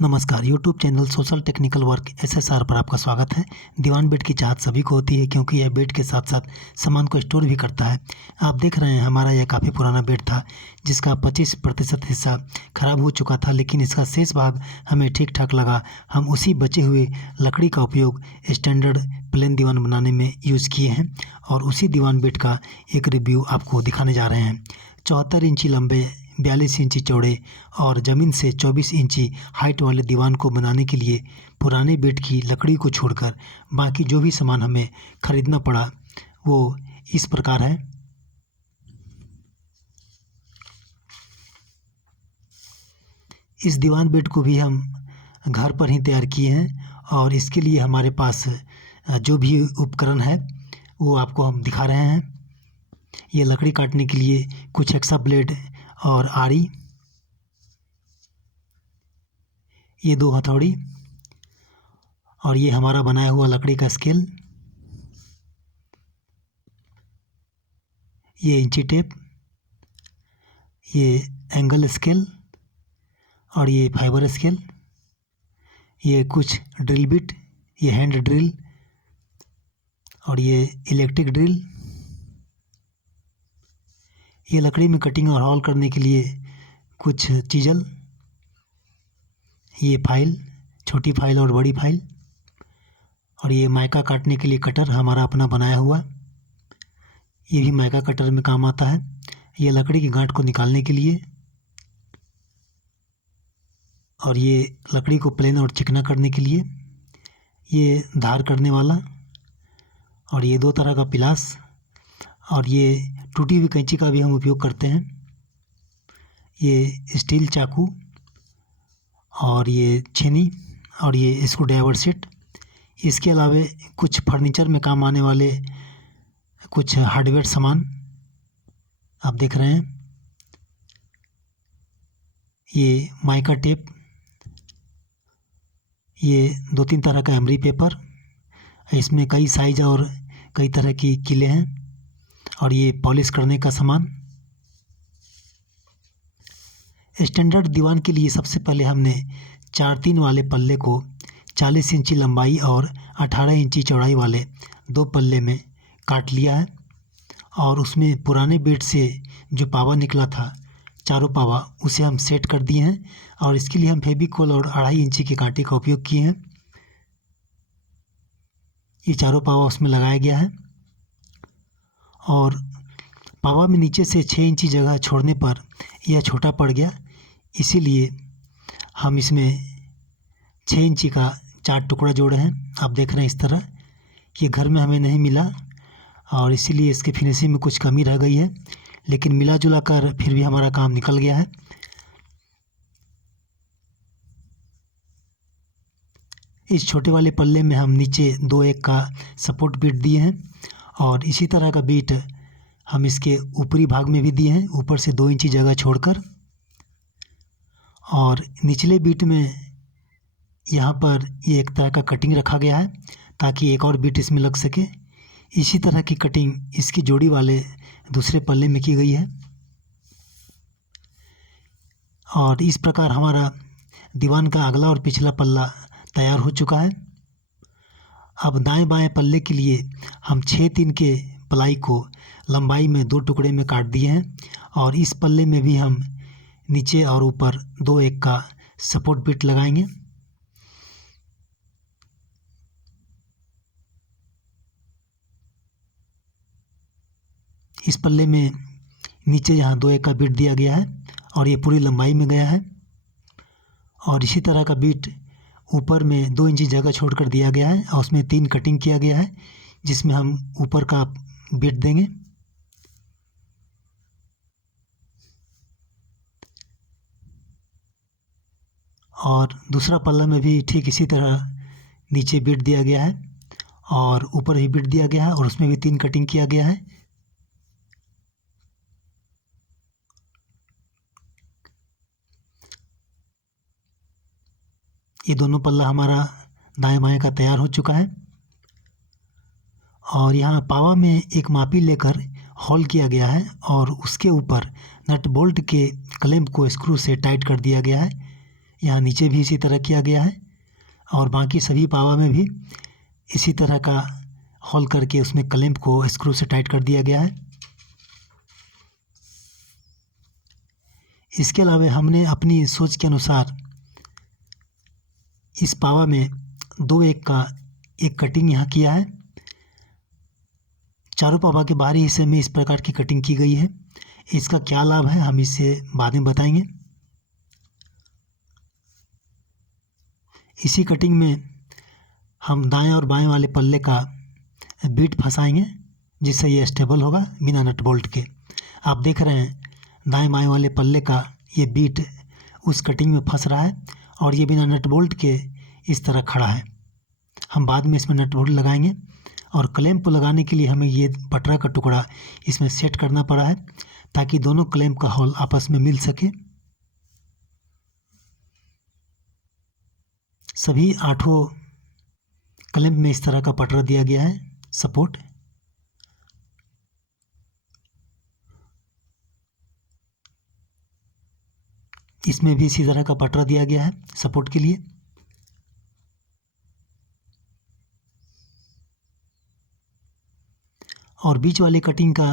नमस्कार। YouTube channel social technical work SSR पर आपका स्वागत है। दीवान बेड की चाहत सभी को होती है क्योंकि यह बेड के साथ साथ सामान को स्टोर भी करता है। आप देख रहे हैं हमारा यह काफ़ी पुराना बेड था जिसका 25% हिस्सा ख़राब हो चुका था, लेकिन इसका शेष भाग हमें ठीक ठाक लगा। हम उसी बचे हुए लकड़ी का उपयोग स्टैंडर्ड प्लेन दीवान बनाने में यूज़ किए हैं और उसी दीवान बेड का एक रिव्यू आपको दिखाने जा रहे हैं। 74 इंची लंबे, 42 इंची चौड़े और ज़मीन से 24 इंची हाइट वाले दीवान को बनाने के लिए पुराने बेड की लकड़ी को छोड़कर बाकी जो भी सामान हमें ख़रीदना पड़ा वो इस प्रकार है। इस दीवान बेड को भी हम घर पर ही तैयार किए हैं और इसके लिए हमारे पास जो भी उपकरण है वो आपको हम दिखा रहे हैं। ये लकड़ी काटने के लिए कुछ हेक्सा ब्लेड और आरी, ये 2 हथौड़ी और ये हमारा बनाया हुआ लकड़ी का स्केल, ये इंची टेप, ये एंगल स्केल और ये फाइबर स्केल, ये कुछ ड्रिल बिट, ये हैंड ड्रिल और ये इलेक्ट्रिक ड्रिल, ये लकड़ी में कटिंग और हॉल करने के लिए कुछ चीजल, ये फाइल, छोटी फाइल और बड़ी फाइल और ये माइका काटने के लिए कटर हमारा अपना बनाया हुआ, ये भी माइका कटर में काम आता है। ये लकड़ी की गांठ को निकालने के लिए और ये लकड़ी को प्लेन और चिकना करने के लिए, ये धार करने वाला और ये 2 तरह का पिलास और ये टूटी हुई कैंची का भी हम उपयोग करते हैं, ये स्टील चाकू और ये छेनी और ये स्क्रू ड्राइवर सेट। इसके अलावा कुछ फर्नीचर में काम आने वाले कुछ हार्डवेयर सामान आप देख रहे हैं। ये माइका टेप, ये 2-3 तरह का एमरी पेपर, इसमें कई साइज और कई तरह की कीलें हैं और ये पॉलिश करने का सामान। स्टैंडर्ड दीवान के लिए सबसे पहले हमने 4-3 वाले पल्ले को 40 इंची लंबाई और 18 इंची चौड़ाई वाले 2 पल्ले में काट लिया है और उसमें पुराने बेड से जो पावा निकला था, चारों पावा, उसे हम सेट कर दिए हैं और इसके लिए हम फेविकोल और 2.5 इंची के कांटे का उपयोग किए हैं। ये चारों पावा उसमें लगाया गया है और पावा में नीचे से 6 इंची जगह छोड़ने पर यह छोटा पड़ गया, इसीलिए हम इसमें 6 इंची का 4 टुकड़ा जोड़े हैं। आप देख रहे हैं इस तरह। ये घर में हमें नहीं मिला और इसीलिए इसके फिनिशिंग में कुछ कमी रह गई है, लेकिन मिला जुला कर फिर भी हमारा काम निकल गया है। इस छोटे वाले पल्ले में हम नीचे 2-1 का सपोर्ट बीट दिए हैं और इसी तरह का बीट हम इसके ऊपरी भाग में भी दिए हैं, ऊपर से 2 इंची जगह छोड़कर। और निचले बीट में यहाँ पर ये एक तरह का कटिंग रखा गया है ताकि एक और बीट इसमें लग सके। इसी तरह की कटिंग इसकी जोड़ी वाले दूसरे पल्ले में की गई है और इस प्रकार हमारा दीवान का अगला और पिछला पल्ला तैयार हो चुका है। अब दाएं बाएं पल्ले के लिए हम 6-3 के प्लाई को लंबाई में 2 टुकड़े में काट दिए हैं और इस पल्ले में भी हम नीचे और ऊपर 2-1 का सपोर्ट बिट लगाएंगे। इस पल्ले में नीचे यहाँ 2-1 का बिट दिया गया है और ये पूरी लंबाई में गया है और इसी तरह का बिट ऊपर में 2 इंची जगह छोड़कर दिया गया है और उसमें 3 कटिंग किया गया है जिसमें हम ऊपर का बिट देंगे। और दूसरा पल्ला में भी ठीक इसी तरह नीचे बिट दिया गया है और ऊपर भी बिट दिया गया है और उसमें भी 3 कटिंग किया गया है। ये दोनों पल्ला हमारा दाएं बाएं का तैयार हो चुका है और यहाँ पावा में एक मापी लेकर हॉल किया गया है और उसके ऊपर नट बोल्ट के क्लैंप को स्क्रू से टाइट कर दिया गया है। यहाँ नीचे भी इसी तरह किया गया है और बाकी सभी पावा में भी इसी तरह का होल करके उसमें क्लैंप को स्क्रू से टाइट कर दिया गया है। इसके अलावा हमने अपनी सोच के अनुसार इस पावा में 2-1 का एक कटिंग यहाँ किया है। चारों पावा के बाहरी हिस्से में इस प्रकार की कटिंग की गई है। इसका क्या लाभ है हम इसे बाद में बताएंगे। इसी कटिंग में हम दाएं और बाएं वाले पल्ले का बीट फंसाएंगे जिससे ये स्टेबल होगा बिना नट बोल्ट के। आप देख रहे हैं दाएं बाएं वाले पल्ले का ये बीट उस कटिंग में फंस रहा है और ये बिना नट बोल्ट के इस तरह खड़ा है। हम बाद में इसमें नट बोल्ट लगाएंगे और क्लैंप लगाने के लिए हमें ये पटरा का टुकड़ा इसमें सेट करना पड़ा है ताकि दोनों क्लैंप का होल आपस में मिल सके। सभी 8 क्लैंप में इस तरह का पटरा दिया गया है सपोर्ट। इसमें भी इसी तरह का पटरा दिया गया है सपोर्ट के लिए। और बीच वाली कटिंग का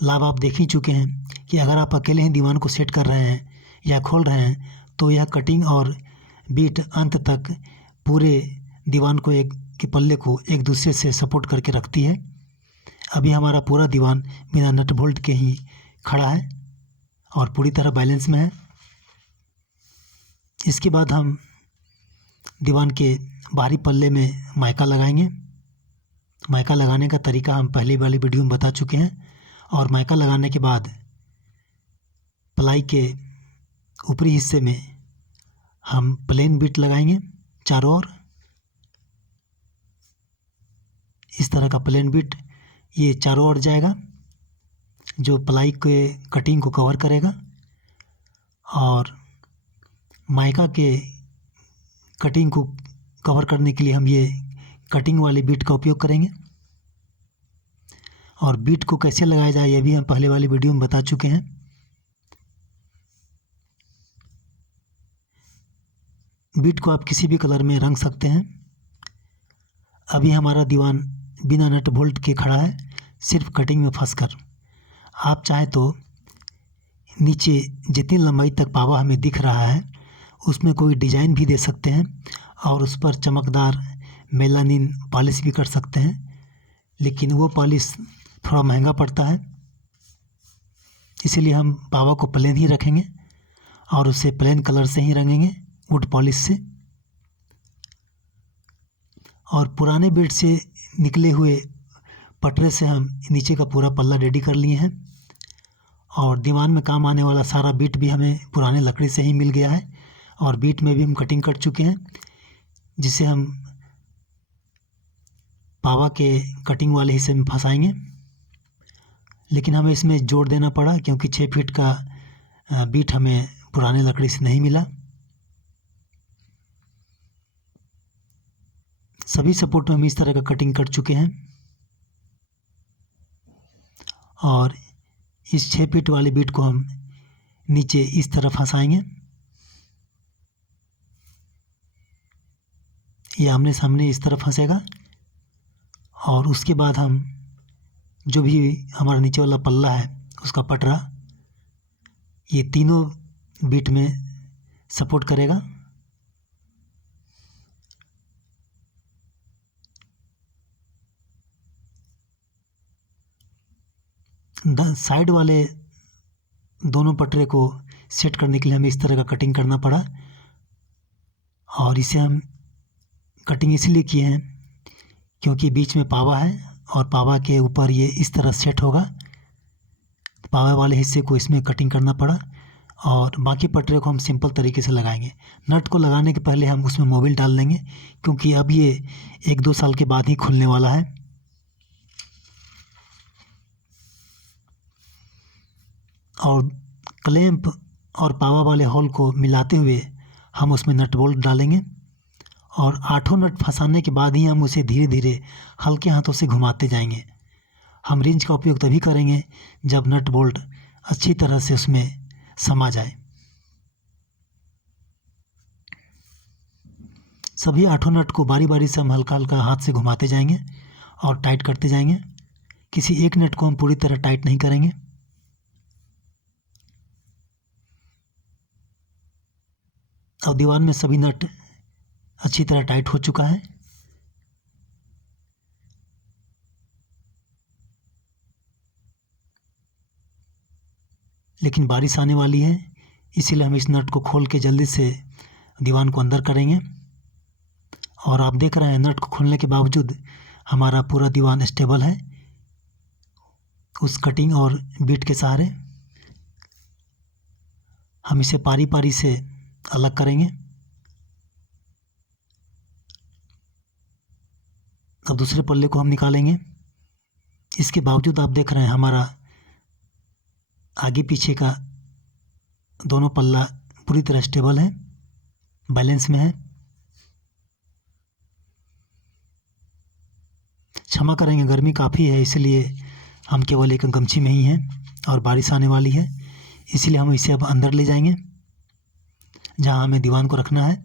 लाभ आप देख ही चुके हैं कि अगर आप अकेले ही दीवान को सेट कर रहे हैं या खोल रहे हैं तो यह कटिंग और बीट अंत तक पूरे दीवान को एक के पल्ले को एक दूसरे से सपोर्ट करके रखती है। अभी हमारा पूरा दीवान बिना नट बोल्ट के ही खड़ा है और पूरी तरह बैलेंस में है। इसके बाद हम दीवान के बाहरी पल्ले में माइका लगाएंगे। माइका लगाने का तरीका हम पहले वाली वीडियो में बता चुके हैं। और माइका लगाने के बाद प्लाई के ऊपरी हिस्से में हम प्लेन बीट लगाएंगे चारों ओर। इस तरह का प्लेन बीट ये चारों ओर जाएगा जो प्लाई के कटिंग को कवर करेगा। और माइका के कटिंग को कवर करने के लिए हम ये कटिंग वाली बीट का उपयोग करेंगे। और बीट को कैसे लगाया जाए ये भी हम पहले वाली वीडियो में बता चुके हैं। बीट को आप किसी भी कलर में रंग सकते हैं। अभी हमारा दीवान बिना नट बोल्ट के खड़ा है सिर्फ कटिंग में फंसकर। आप चाहे तो नीचे जितनी लंबाई तक पावा हमें दिख रहा है उसमें कोई डिजाइन भी दे सकते हैं और उस पर चमकदार मेलानिन पॉलिश भी कर सकते हैं, लेकिन वो पॉलिश थोड़ा महंगा पड़ता है। इसीलिए हम पावा को प्लेन ही रखेंगे और उसे प्लेन कलर से ही रंगेंगे वुड पॉलिश से। और पुराने बीट से निकले हुए पटरे से हम नीचे का पूरा पल्ला रेडी कर लिए हैं। और दीवान में काम आने वाला सारा बीट भी हमें पुराने लकड़ी से ही मिल गया है और बीट में भी हम कटिंग कर चुके हैं जिसे हम पावा के कटिंग वाले हिस्से में फंसाएंगे। लेकिन हमें इसमें जोड़ देना पड़ा क्योंकि 6 फीट का बीट हमें पुराने लकड़ी से नहीं मिला। सभी सपोर्ट में हम इस तरह का कटिंग कर चुके हैं और इस 6 फीट वाले बीट को हम नीचे इस तरह फंसाएंगे। ये आमने सामने इस तरह फंसेगा और उसके बाद हम जो भी हमारा नीचे वाला पल्ला है उसका पटरा ये तीनों बीट में सपोर्ट करेगा। साइड वाले दोनों पटरे को सेट करने के लिए हमें इस तरह का कटिंग करना पड़ा और इसे हम कटिंग इसलिए किए हैं क्योंकि बीच में पावा है और पावा के ऊपर ये इस तरह सेट होगा। पावा वाले हिस्से को इसमें कटिंग करना पड़ा और बाकी पटरे को हम सिंपल तरीके से लगाएंगे। नट को लगाने के पहले हम उसमें मोबिल डाल देंगे क्योंकि अब ये 1-2 साल के बाद ही खुलने वाला है। और क्लैंप और पावा वाले होल को मिलाते हुए हम उसमें नट बोल्ट डालेंगे और 8 नट फंसाने के बाद ही हम उसे धीरे धीरे हल्के हाथों से घुमाते जाएंगे। हम रिंच का उपयोग तभी करेंगे जब नट बोल्ट अच्छी तरह से उसमें समा जाए। सभी 8 नट को बारी बारी से हम हल्का हल्का हाथ से घुमाते जाएंगे और टाइट करते जाएंगे। किसी एक नट को हम पूरी तरह टाइट नहीं करेंगे। अब दीवान में सभी नट अच्छी तरह टाइट हो चुका है। लेकिन बारिश आने वाली है, इसीलिए हम इस नट को खोल के जल्दी से दीवान को अंदर करेंगे। और आप देख रहे हैं नट को खोलने के बावजूद हमारा पूरा दीवान स्टेबल है। उस कटिंग और बीट के सहारे हम इसे पारी पारी से अलग करेंगे। अब दूसरे पल्ले को हम निकालेंगे। इसके बावजूद आप देख रहे हैं हमारा आगे पीछे का दोनों पल्ला पूरी तरह स्टेबल है, बैलेंस में है। क्षमा करेंगे, गर्मी काफ़ी है इसलिए हम केवल एक गमछी में ही हैं और बारिश आने वाली है, इसलिए हम इसे अब अंदर ले जाएंगे जहां हमें दीवान को रखना है।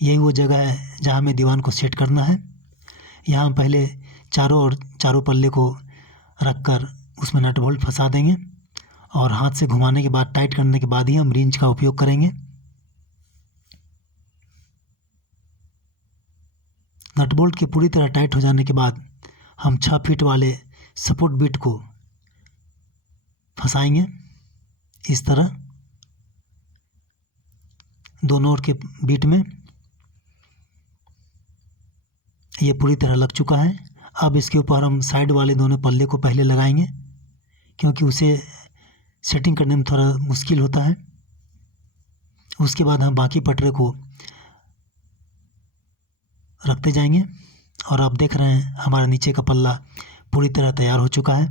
यही वो जगह है जहां हमें दीवान को सेट करना है। यहाँ हम पहले चारों पल्ले को रखकर उसमें नट बोल्ट फंसा देंगे और हाथ से घुमाने के बाद, टाइट करने के बाद ही हम रिंच का उपयोग करेंगे। नट बोल्ट के पूरी तरह टाइट हो जाने के बाद हम 6 फीट वाले सपोर्ट बिट को फंसाएंगे इस तरह दोनों ओर के बिट में। ये पूरी तरह लग चुका है। अब इसके ऊपर हम साइड वाले दोनों पल्ले को पहले लगाएंगे, क्योंकि उसे सेटिंग करने में थोड़ा मुश्किल होता है। उसके बाद हम बाकी पटरे को रखते जाएंगे और आप देख रहे हैं हमारा नीचे का पल्ला पूरी तरह तैयार हो चुका है।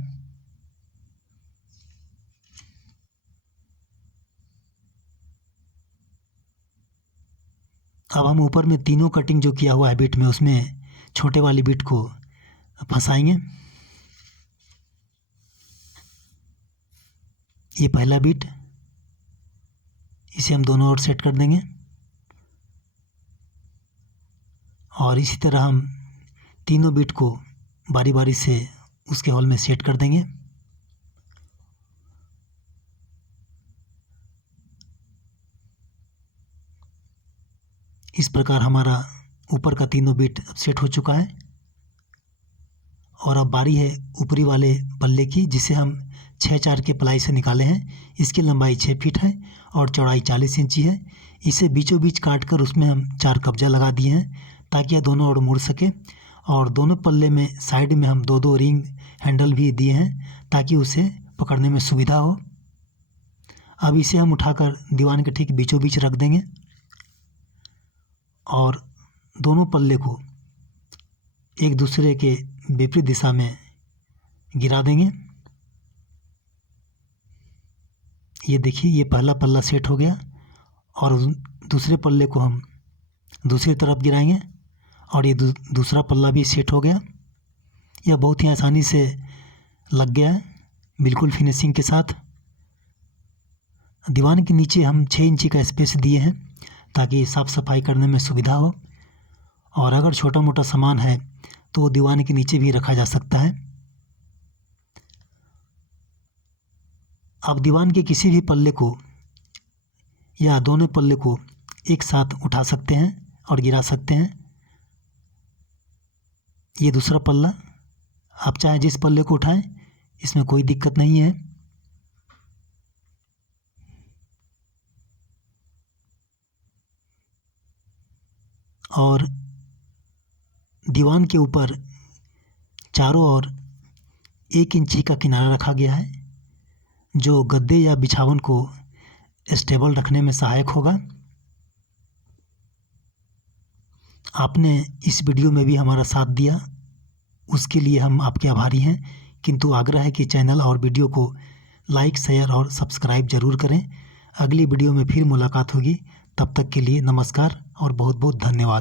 अब हम ऊपर में तीनों कटिंग जो किया हुआ है बिट में, उसमें छोटे वाली बिट को फंसाएंगे। ये पहला बिट, इसे हम दोनों ओर सेट कर देंगे और इसी तरह हम तीनों बिट को बारी बारी से उसके हॉल में सेट कर देंगे। इस प्रकार हमारा ऊपर का तीनों बिट अब सेट हो चुका है। और अब बारी है ऊपरी वाले पल्ले की, जिसे हम 6/4 के प्लाई से निकाले हैं। इसकी लंबाई 6 फीट है और चौड़ाई 40 इंची है। इसे बीचों बीच काट कर उसमें हम 4 कब्जा लगा दिए हैं ताकि यह दोनों ओर मुड़ सके। और दोनों पल्ले में साइड में हम 2-2 रिंग हैंडल भी दिए हैं ताकि उसे पकड़ने में सुविधा हो। अब इसे हम उठाकर दीवान के ठीक बीचों बीच रख देंगे और दोनों पल्ले को एक दूसरे के विपरीत दिशा में गिरा देंगे। ये देखिए, ये पहला पल्ला सेट हो गया और दूसरे पल्ले को हम दूसरी तरफ गिराएंगे और ये दूसरा पल्ला भी सेट हो गया। यह बहुत ही आसानी से लग गया है, बिल्कुल फिनिशिंग के साथ। दीवान के नीचे हम 6 इंची का स्पेस दिए हैं ताकि साफ़ सफाई करने में सुविधा हो, और अगर छोटा मोटा सामान है तो वो दीवान के नीचे भी रखा जा सकता है। अब दीवान के किसी भी पल्ले को या दोनों पल्ले को एक साथ उठा सकते हैं और गिरा सकते हैं। ये दूसरा पल्ला, आप चाहे जिस पल्ले को उठाएं, इसमें कोई दिक्कत नहीं है। और दीवान के ऊपर चारों ओर 1 इंची का किनारा रखा गया है जो गद्दे या बिछावन को स्टेबल रखने में सहायक होगा। आपने इस वीडियो में भी हमारा साथ दिया, उसके लिए हम आपके आभारी हैं। किंतु आग्रह है कि चैनल और वीडियो को लाइक, शेयर और सब्सक्राइब ज़रूर करें। अगली वीडियो में फिर मुलाकात होगी, तब तक के लिए नमस्कार और बहुत बहुत धन्यवाद।